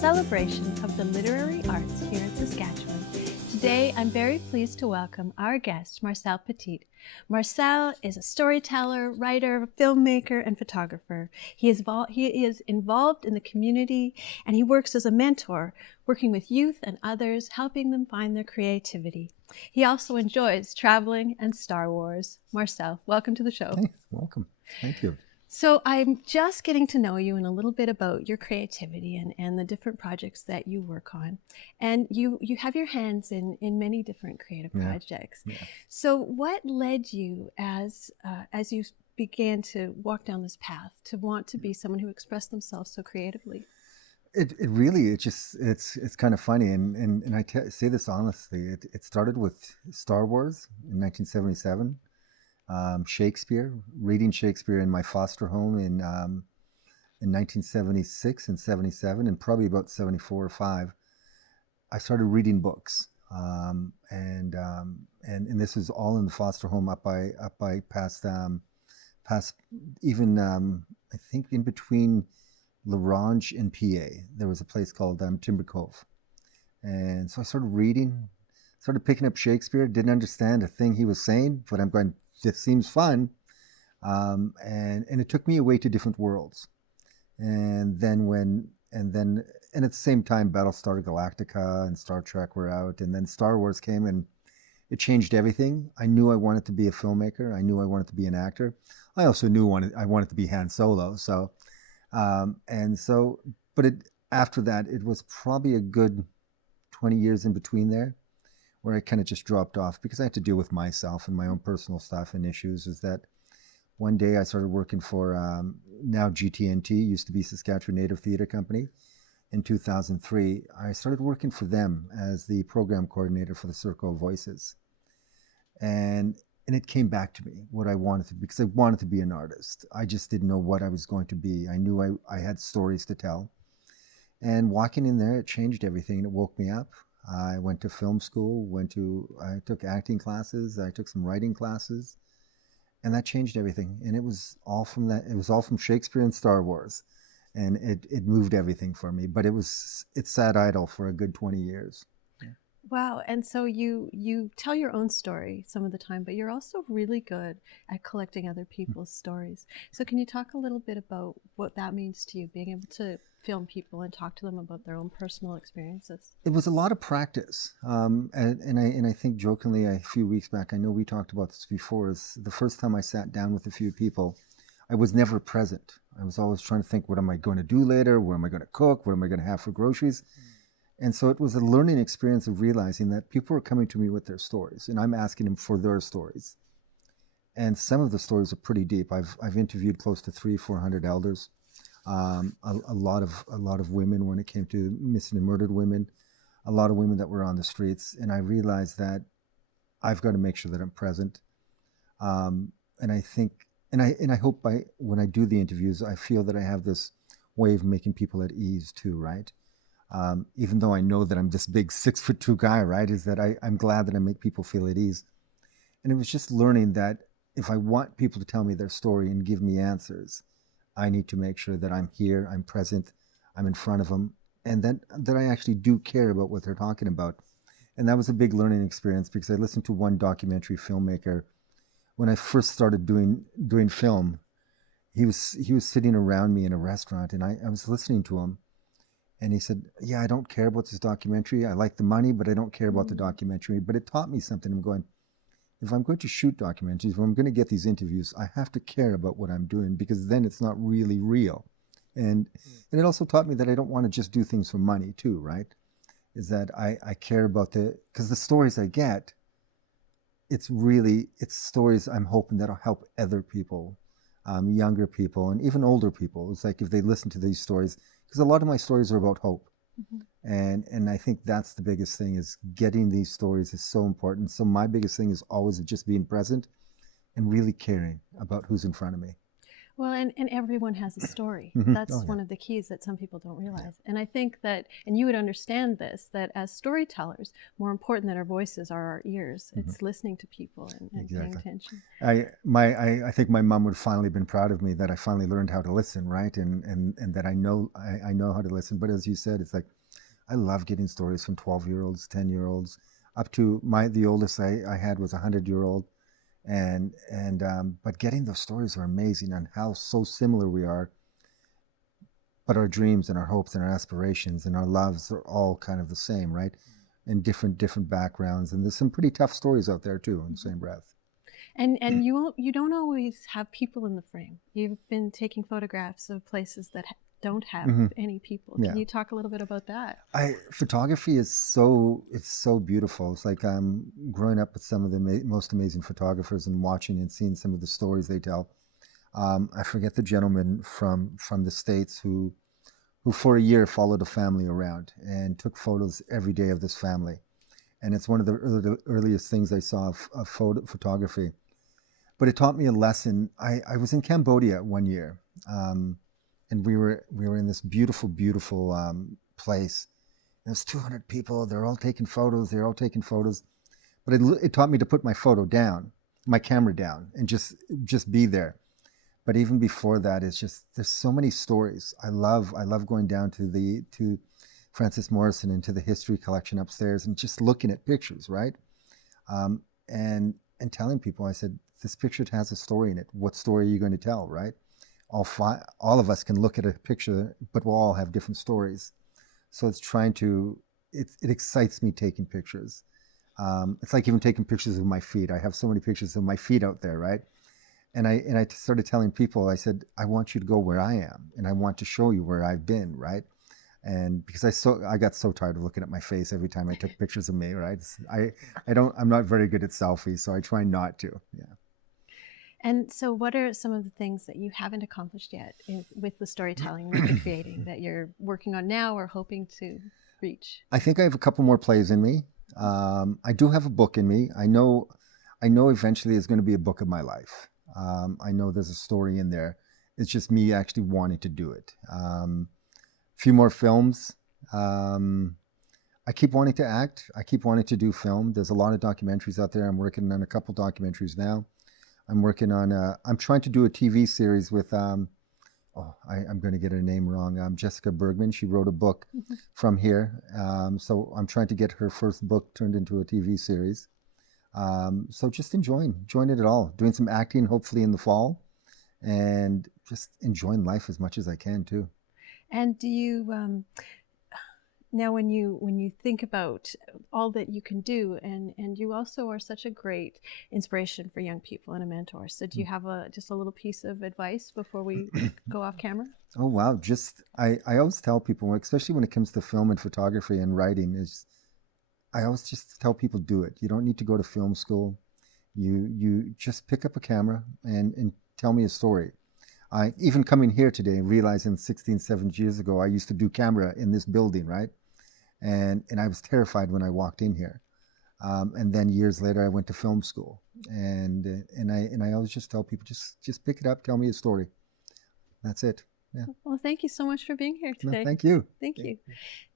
celebration of the literary arts here in Saskatchewan. Today, I'm very pleased to welcome our guest, Marcel Petit. Marcel is a storyteller, writer, filmmaker, and photographer. He is involved in the community, and he works as a mentor, working with youth and others, helping them find their creativity. He also enjoys traveling and Star Wars. Marcel, welcome to the show. Hey, welcome. Thank you. So I'm just getting to know you and a little bit about your creativity and the different projects that you work on. And you have your hands in many different creative projects. Yeah. So what led you as you began to walk down this path to want to be someone who expressed themselves so creatively? It's kind of funny, and say this honestly. It started with Star Wars in 1977. Shakespeare, reading Shakespeare in my foster home in 1976 and 77, and probably about 74 or 5. I started reading books, and this was all in the foster home up by past even I think in between La Ronge and PA. There was a place called Timber Cove, and so I started reading, started picking up Shakespeare. Didn't understand a thing he was saying, but I'm going, this seems fun, and it took me away to different worlds. And then at the same time, Battlestar Galactica and Star Trek were out, and then Star Wars came, and it changed everything. I knew I wanted to be a filmmaker. I knew I wanted to be an actor. I also knew I wanted to be Han Solo. So, after that, it was probably a good 20 years in between there, where I kind of just dropped off because I had to deal with myself and my own personal stuff and issues. Is that one day I started working for now GTNT, used to be Saskatchewan Native Theatre Company. In 2003, I started working for them as the program coordinator for the Circle of Voices. And it came back to me what I wanted to be, because I wanted to be an artist. I just didn't know what I was going to be. I knew I had stories to tell. And walking in there, it changed everything, and it woke me up. I went to film school, I took acting classes, I took some writing classes, and that changed everything. And it was all from that. It was all from Shakespeare and Star Wars, and it moved everything for me. But it sat idle for a good 20 years. Wow. And so you tell your own story some of the time, but you're also really good at collecting other people's stories. So can you talk a little bit about what that means to you, being able to film people and talk to them about their own personal experiences? It was a lot of practice. And I think jokingly a few weeks back, I know we talked about this before, is the first time I sat down with a few people, I was never present. I was always trying to think, what am I going to do later? What am I going to cook? What am I going to have for groceries? And so it was a learning experience of realizing that people were coming to me with their stories, and I'm asking them for their stories. And some of the stories are pretty deep. I've interviewed close to 300-400 elders, a lot of women when it came to missing and murdered women, a lot of women that were on the streets. And I realized that I've got to make sure that I'm present. And I hope when I do the interviews, I feel that I have this way of making people at ease too, right? Even though I know that I'm this big 6'2" guy, right? Is that I'm glad that I make people feel at ease. And it was just learning that if I want people to tell me their story and give me answers, I need to make sure that I'm here, I'm present, I'm in front of them, and that I actually do care about what they're talking about. And that was a big learning experience, because I listened to one documentary filmmaker when I first started doing film. He was sitting around me in a restaurant, and I was listening to him. And he said, yeah, I don't care about this documentary. I like the money, but I don't care about the documentary. But it taught me something. I'm going, if I'm going to shoot documentaries, if I'm going to get these interviews, I have to care about what I'm doing, because then it's not really real. And it also taught me that I don't want to just do things for money too, right? Is that I care about because the stories I get, it's stories I'm hoping that'll help other people, younger people and even older people. It's like if they listen to these stories, because a lot of my stories are about hope. Mm-hmm. And I think that's the biggest thing, is getting these stories is so important. So my biggest thing is always just being present and really caring about who's in front of me. Well, and everyone has a story. Mhm. That's Oh, yeah. one of the keys that some people don't realize. And I think that, and you would understand this, that as storytellers, more important than our voices are our ears. It's listening to people and paying Exactly. attention. I think my mom would finally have been proud of me that I finally learned how to listen, right? And that I know how to listen. But as you said, it's like I love getting stories from 12-year-olds, 10-year-olds, up to the oldest I had was a 100-year-old. But getting those stories are amazing on how so similar we are, but our dreams and our hopes and our aspirations and our loves are all kind of the same, right? In different backgrounds, and there's some pretty tough stories out there too in the same breath. And you don't always have people in the frame. You've been taking photographs of places that don't have any people. Yeah. Can you talk a little bit about that? Photography is it's so beautiful. It's like I'm growing up with some of the most amazing photographers and watching and seeing some of the stories they tell. I forget the gentleman from the States who for a year followed a family around and took photos every day of this family. And it's one of the earliest things I saw of photography. But it taught me a lesson. I was in Cambodia one year, and we were in this beautiful place. There's 200 people. They're all taking photos. But it taught me to put my camera down, and just be there. But even before that, it's just there's so many stories. I love going down to Francis Morrison and to the history collection upstairs and just looking at pictures, right? And telling people, I said, this picture has a story in it. What story are you going to tell, right? All of us can look at a picture, but we'll all have different stories. So it excites me taking pictures. It's like even taking pictures of my feet. I have so many pictures of my feet out there, right? And I started telling people, I said, I want you to go where I am, and I want to show you where I've been, right? And because I got so tired of looking at my face every time I took pictures of me, right? I'm not very good at selfies, so I try not to. Yeah. And so what are some of the things that you haven't accomplished yet with the storytelling, with the creating, that you're working on now or hoping to reach? I think I have a couple more plays in me. I do have a book in me. I know eventually it's going to be a book of my life. I know there's a story in there. It's just me actually wanting to do it. Few more films. I keep wanting to act. I keep wanting to do film. There's a lot of documentaries out there. I'm working on a couple documentaries now. I'm trying to do a TV series with, I'm going to get her name wrong. Jessica Bergman. She wrote a book from here. So I'm trying to get her first book turned into a TV series. So just enjoying it all, doing some acting, hopefully in the fall, and just enjoying life as much as I can too. And do you, now when you think about all that you can do, and you also are such a great inspiration for young people and a mentor. So do you have just a little piece of advice before we go off camera? Oh, wow. I always tell people, especially when it comes to film and photography and writing, I always just tell people, do it. You don't need to go to film school. You just pick up a camera and tell me a story. I even coming here today, realizing 16, 17 years ago, I used to do camera in this building, right? And I was terrified when I walked in here. And then years later, I went to film school. And I always just tell people, just pick it up, tell me a story. That's it. Yeah. Well, thank you so much for being here today. No, thank you. Thank you.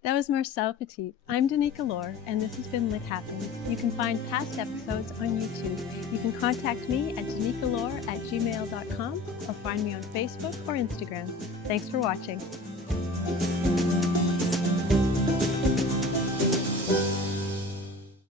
That was Marcel Petit. I'm Danica Lohr, and this has been Lit Happens. You can find past episodes on YouTube. You can contact me at danicalohr@gmail.com or find me on Facebook or Instagram. Thanks for watching.